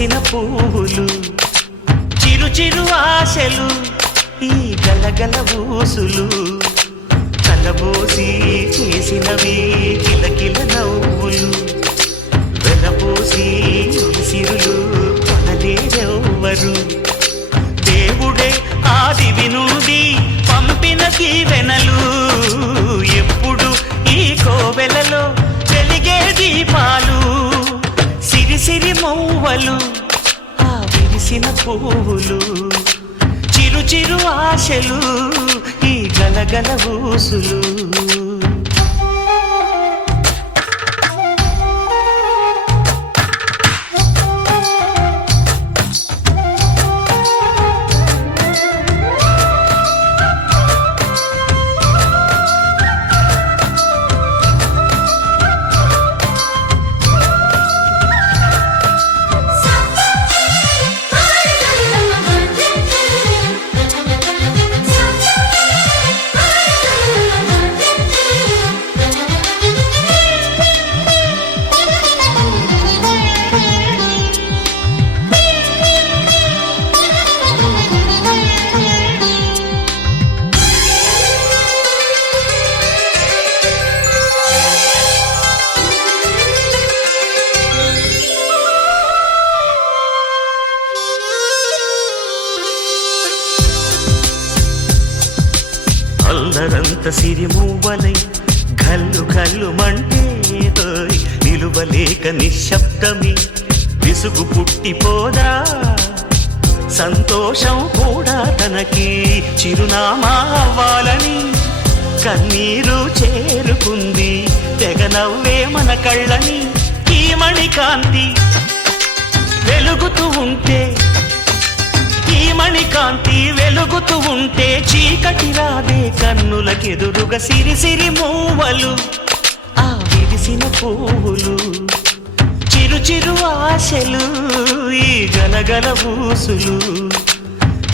విరిసిన పువ్వులు చిరు చిరు ఆశలు ఈ గలగల ఊసులు కలబోసి చేసినవి కిలకిల నవ్వులు వెలబోసి సిరులు కొనలేరెవ్వరు దేవుడే ఆదివి నుండి పంపిన దీవెనలు ఎప్పుడు ఈ కోవెలలో వెలిగే దీపాలు సిరి సిరి మౌవలు ఆ విరిసిన పువ్వులు చిరు చిరు ఆశలు ఈ గలగల ఊసులు అల్లరంత సిరిమూవలై గల్లు గల్లు మంటే నిలువలేక నిశ్శబ్దమి విసుగు పుట్టిపోదా సంతోషం కూడా తనకి చిరునామా అవ్వాలని కన్నీరు చేరుకుంది తెగ నవ్వే మన కళ్ళని ఈ మణికాంతి వెలుగుతూ ఉంటే ఈ మణికాంతి వెలుగుతూ ఉంటే చీకటి రాదే కన్నులకెదురుగా సిరి సిరి మూవలు ఆ విరిసిన పువ్వులు చిరు చిరు ఆశలు ఈ గలగల ఊసులు